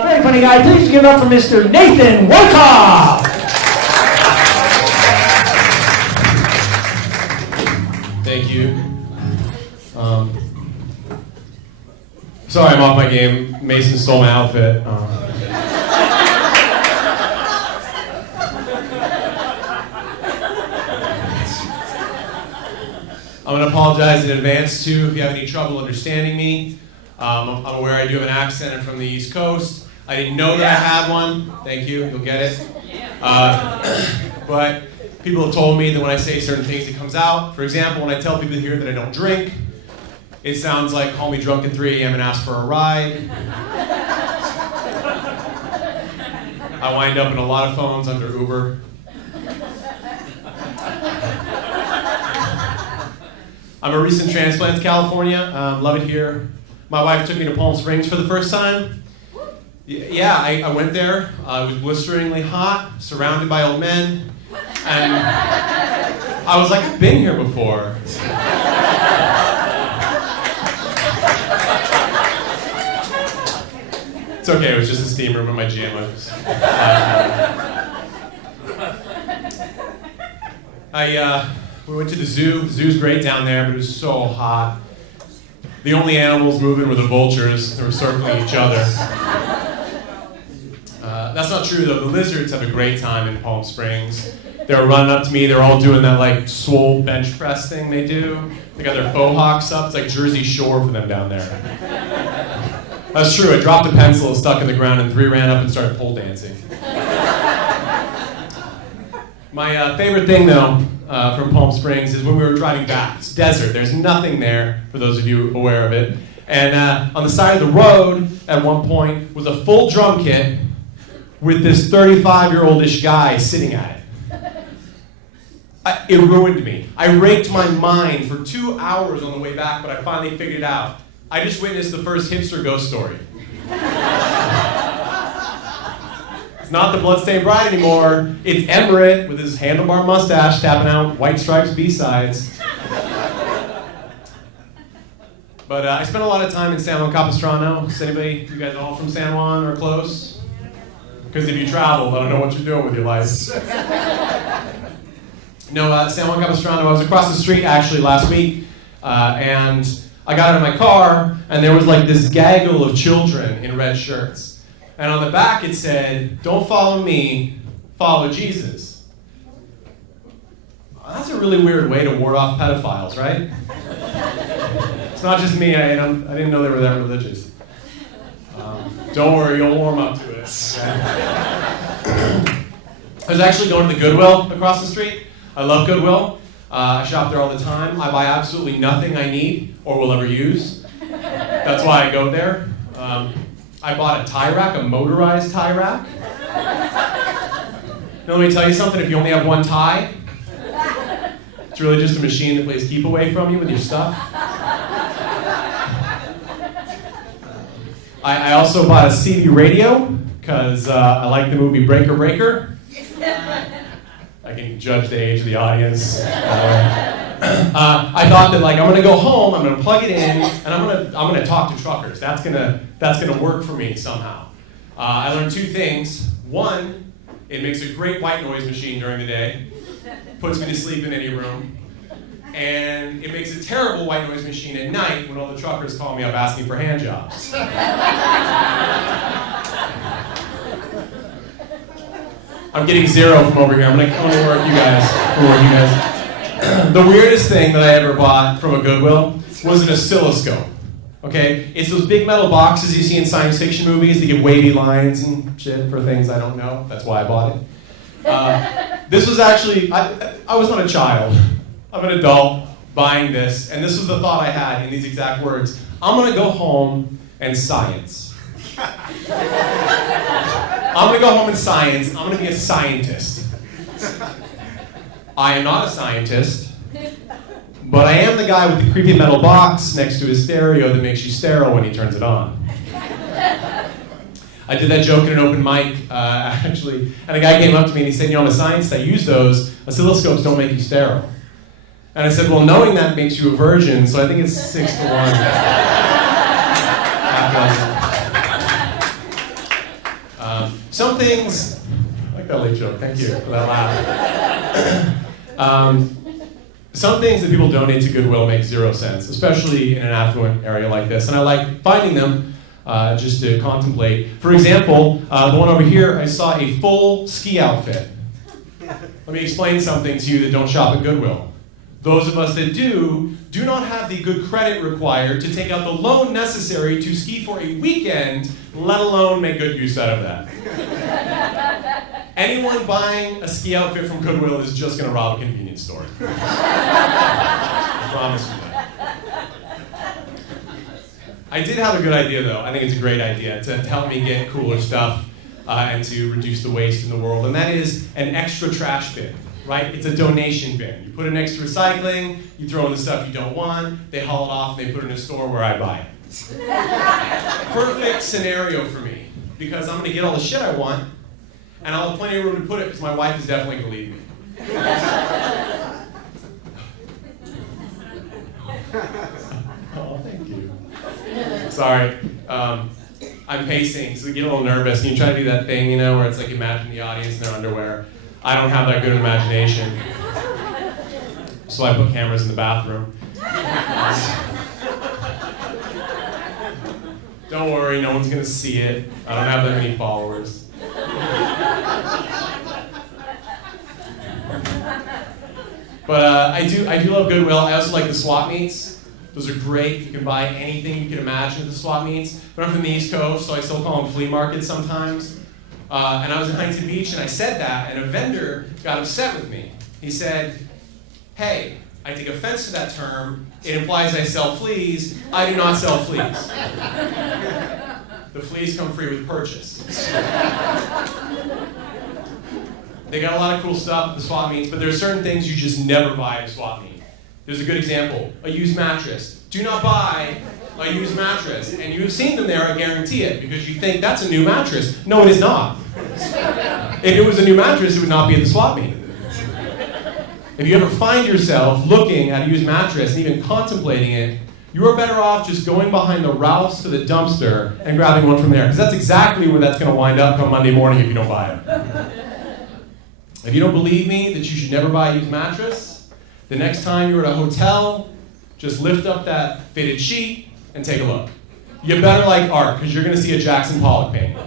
Very funny guy. Please give it up for Mr. Nathan Wyckoff. Thank you. Sorry, I'm off my game. Mason stole my outfit. I'm going to apologize in advance, too, if you have any trouble understanding me. I'm aware I do have an accent. I'm from the East Coast. I didn't know that I had one. Thank you. You'll get it. But people have told me that when I say certain things, it comes out. For example, when I tell people here that I don't drink, it sounds like call me drunk at 3 a.m. and ask for a ride. I wind up in a lot of phones under Uber. I'm a recent transplant to California. Love it here. My wife took me to Palm Springs for the first time. Yeah, I went there. It was blisteringly hot, surrounded by old men. And I was like, I've been here before. It's okay, it was just a steam room in my gym. We went to the zoo. The zoo's great down there, but it was so hot. The only animals moving were the vultures. They were circling each other. That's not true, though. The lizards have a great time in Palm Springs. They were running up to me. They're all doing that, like, swole bench press thing they do. They got their faux hawks up. It's like Jersey Shore for them down there. That's true. I dropped a pencil, stuck in the ground, and 3 ran up and started pole dancing. My favorite thing, though, from Palm Springs is when we were driving back. It's desert. There's nothing there, for those of you aware of it. And on the side of the road, at one point, was a full drum kit with this 35-year-old-ish guy sitting at it. It ruined me. I raked my mind for 2 hours on the way back, but I finally figured it out. I just witnessed the first hipster ghost story. It's not the Bloodstained Bride anymore. It's Everett with his handlebar mustache tapping out White Stripes B-sides. But I spent a lot of time in San Juan Capistrano. Is anybody, you guys all from San Juan or close? Because if you travel, I don't know what you're doing with your life. No, San Juan Capistrano, I was across the street actually last week, and I got out of my car, and there was like this gaggle of children in red shirts. And on the back it said, "Don't follow me, follow Jesus." That's a really weird way to ward off pedophiles, right? It's not just me, I didn't know they were that religious. Don't worry, you'll warm up to it. I was actually going to the Goodwill across the street. I love Goodwill. I shop there all the time. I buy absolutely nothing I need or will ever use. That's why I go there. I bought a tie rack, a motorized tie rack. Now, let me tell you something. If you only have one tie, it's really just a machine that plays keep away from you with your stuff. I also bought a CD radio because I like the movie Breaker Breaker. I can judge the age of the audience. I thought that I'm gonna go home, I'm gonna plug it in, and I'm gonna talk to truckers. That's gonna work for me somehow. I learned 2 things. One, it makes a great white noise machine during the day, puts me to sleep in any room, and it makes a terrible white noise machine at night when all the truckers call me up asking for hand jobs. I'm getting 0 from over here. I'm gonna work you guys. The weirdest thing that I ever bought from a Goodwill was an oscilloscope. Okay? It's those big metal boxes you see in science fiction movies that give wavy lines and shit for things I don't know. That's why I bought it. This was actually, I was not a child. I'm an adult buying this, and this was the thought I had in these exact words. I'm gonna go home and science. I'm gonna go home and science. I'm gonna be a scientist. I am not a scientist, but I am the guy with the creepy metal box next to his stereo that makes you sterile when he turns it on. I did that joke in an open mic, actually, and a guy came up to me and he said, I'm a scientist, I use those. Oscilloscopes don't make you sterile. And I said, well, knowing that makes you a virgin, so I think it's 6 to 1. Some things, I like that late joke, thank you for that laugh. Some things that people donate to Goodwill make zero sense, especially in an affluent area like this. And I like finding them just to contemplate. For example, the one over here, I saw a full ski outfit. Let me explain something to you that don't shop at Goodwill. Those of us that do not have the good credit required to take out the loan necessary to ski for a weekend, let alone make good use out of that. Anyone buying a ski outfit from Goodwill is just going to rob a convenience store. I promise you that. I did have a good idea, though. I think it's a great idea to help me get cooler stuff and to reduce the waste in the world, and that is an extra trash bin. Right? It's a donation bin. You put it next to recycling, you throw in the stuff you don't want, they haul it off, and they put it in a store where I buy it. Perfect scenario for me, because I'm going to get all the shit I want, and I'll have plenty of room to put it, because my wife is definitely going to leave me. Oh, thank you. Sorry. I'm pacing, so you get a little nervous, and you try to do that thing, you know, where it's like imagine the audience in their underwear. I don't have that good imagination. So I put cameras in the bathroom. Don't worry, no one's gonna see it. I don't have that many followers. But I do love Goodwill. I also like the swap meets. Those are great. You can buy anything you can imagine at the swap meets. But I'm from the East Coast, so I still call them flea markets sometimes. And I was in Huntington Beach, and I said that, and a vendor got upset with me. He said, "Hey, I take offense to that term. It implies I sell fleas. I do not sell fleas. The fleas come free with purchase." They got a lot of cool stuff at the swap meets, but there are certain things you just never buy at a swap meet. There's a good example, a used mattress. Do not buy a used mattress. And you've seen them there, I guarantee it, because you think that's a new mattress. No, it is not. If it was a new mattress, it would not be at the swap meet. If you ever find yourself looking at a used mattress and even contemplating it, you are better off just going behind the Ralph's to the dumpster and grabbing one from there, because that's exactly where that's going to wind up come Monday morning if you don't buy it. If you don't believe me that you should never buy a used mattress, the next time you're at a hotel, just lift up that fitted sheet and take a look. You better like art, because you're going to see a Jackson Pollock painting.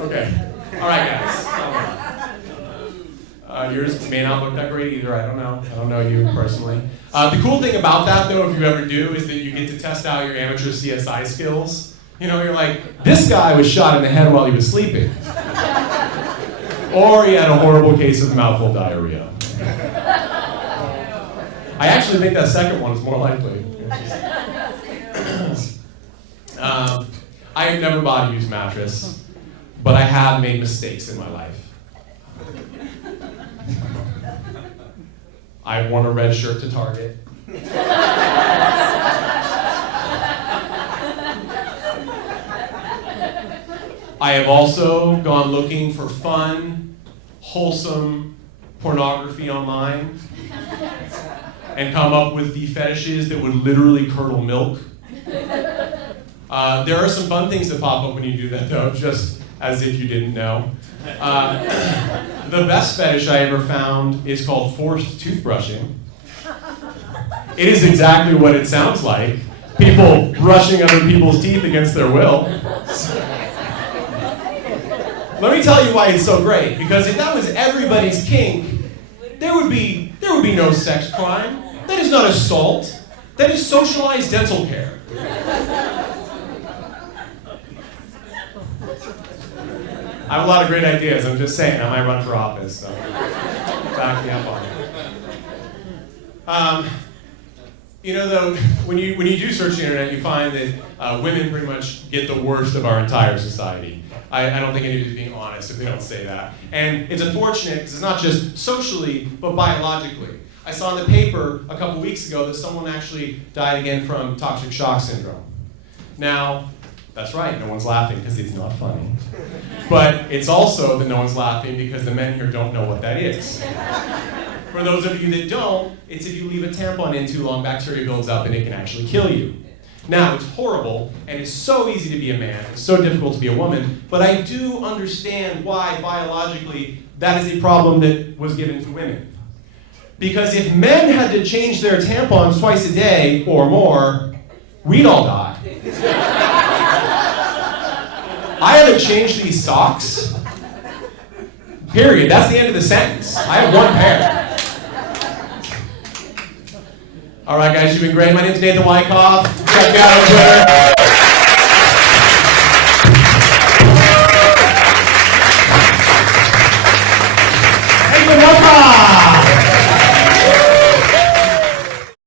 Okay. All right, guys. Yours may not look that great either. I don't know. I don't know you personally. The cool thing about that, though, if you ever do, is that you get to test out your amateur CSI skills. You know, you're like, this guy was shot in the head while he was sleeping. Or he had a horrible case of mouthful diarrhea. I actually think that second one is more likely. I have never bought a used mattress, but I have made mistakes in my life. I worn a red shirt to Target. I have also gone looking for fun, wholesome pornography online and come up with the fetishes that would literally curdle milk. There are some fun things that pop up when you do that, though, just as if you didn't know. The best fetish I ever found is called forced toothbrushing. It is exactly what it sounds like. People brushing other people's teeth against their will. Let me tell you why it's so great. Because if that was everybody's kink, there would be no sex crime. That is not assault. That is socialized dental care. I have a lot of great ideas. I'm just saying, I might run for office, so back me up on it. You know, though, when you do search the internet, you find that women pretty much get the worst of our entire society. I don't think anybody's being honest if they don't say that. And it's unfortunate because it's not just socially, but biologically. I saw in the paper a couple weeks ago that someone actually died again from toxic shock syndrome. Now, that's right, no one's laughing because it's not funny. But it's also that no one's laughing because the men here don't know what that is. For those of you that don't, it's if you leave a tampon in too long, bacteria builds up and it can actually kill you. Now, it's horrible, and it's so easy to be a man, it's so difficult to be a woman, but I do understand why, biologically, that is a problem that was given to women. Because if men had to change their tampons twice a day or more, we'd all die. I haven't changed these socks. Period. That's the end of the sentence. I have one pair. All right, guys, you've been great. My name's Nathan Wyckoff. Check me out on Twitter.